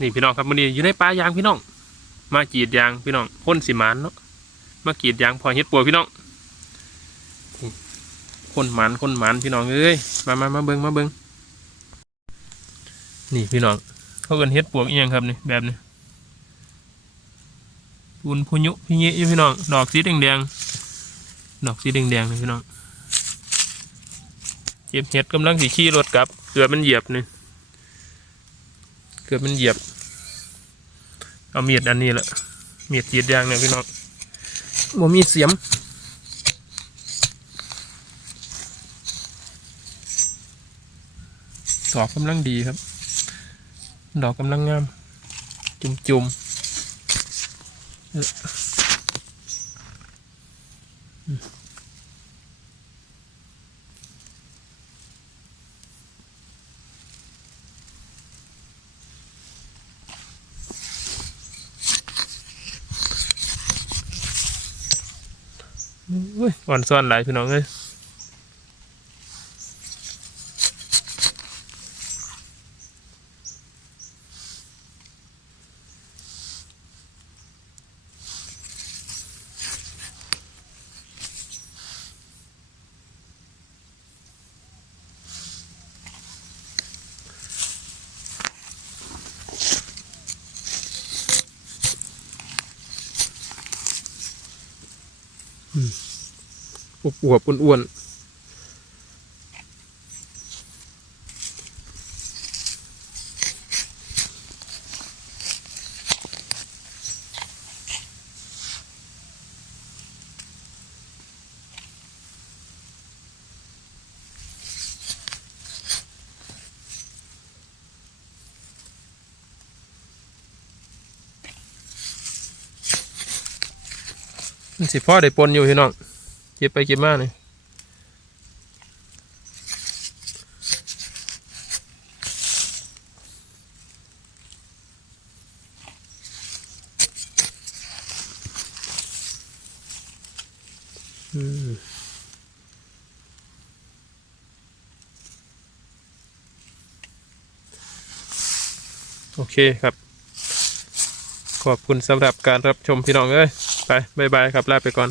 นี่พี่น้องครับมันนี้อยู่ในป่ายางพี่น้อง มากรีดยางพี่น้องพ่นสีมันเนาะมากรีดยางพอเฮ็ดปัวพี่น้องคนหมันคนหมันพี่น้องเอ้ยมามามาเบิงมาเบิงนี่พี่น้องเขาเกินเฮ็ดปวกเอียงครับนี่แบบนี้ปูนพุยุพี่เงี้ยอยู่พี่น้องดอกสีแดงแดงดอกสีแดงแดงนี่พี่น้องเจ็บเฮ็ดกำลังสีขี่รถกลับเกือบมันเหยียบนี่ เกือบมันเหยียบ เอามีดอันนี้แหละมีดกรีดยางเนี่ยพี่น้องบ่มีเสียมดอกกำลังดีครับ ดอกกำลังงาม จุ่มจุ่มเอ้ออืม อุ้ยอ่อนซ่อนหลายพี่น้องเอ้ย อวบๆอ้วนๆ มันสิพ่อได้ปนอยู่พี่น้องเก็บไปเก็บมาเลยอืมโอเคครับ ขอบคุณสำหรับการรับชมพี่น้องเอ้ยไปบายบายครับลาไปก่อน